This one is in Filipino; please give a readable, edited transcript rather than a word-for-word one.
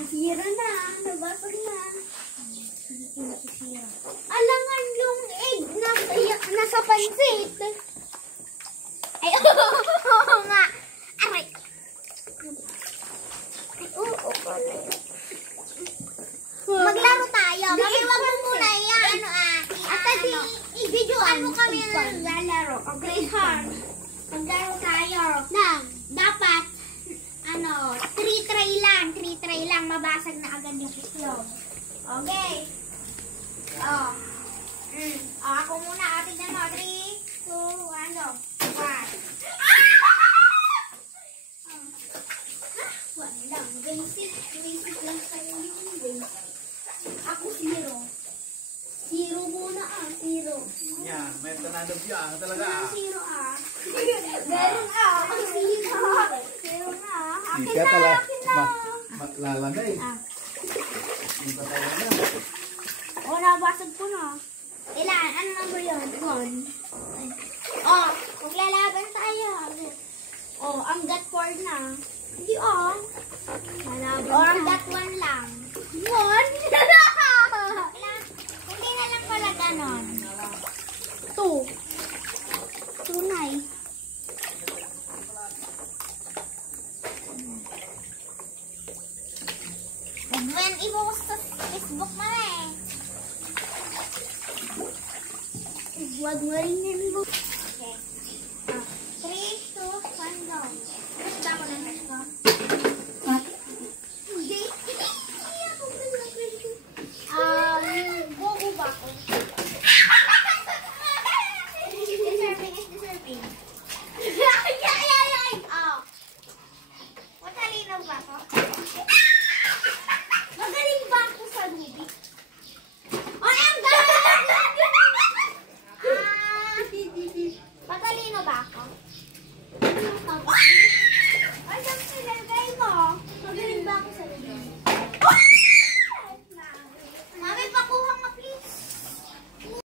Nasira na. Nabasag na. Alangan yung egg nasa pansit. Ay, oo nga. Aray. Oo pala. Maglaro tayo. Wag mo muna yan. I-videoan mo kami na naglalaro. Okay, hard. Maglaro tayo. Dapat, 3 try lang. Mabasag na agad yung itlog. Okay. Ako muna. Tignan mo. 3, 2, 1, go. 1. Walang basic. Basic lang sa'yo yung basic. Ako 0. 0 muna 0. Yeah, may tanado siya. Talaga 0 Meron 0. 0 na. Akin Ika na, talaga. akin na. Lalagay. Hindi pa tayo na. Nabasag ko na. Ilan? Ano number yun? 1. Maglalaban tayo. Ang got 4 na. Hindi ang got 1 lang. 1? Hindi na lang pala ganon. 2. Tunay. When ibukas sa Facebook mo Huwag mo rin yan mo. Okay. 3, 2, 1, go. Basta ako ng ko. Hindi. Bobo ba ako? Deserving is deserving. Matalino ba ako? Magaling ba ako sa Rubik? Ang galing! Matalino ba ako? Ay, saan sinagay mo?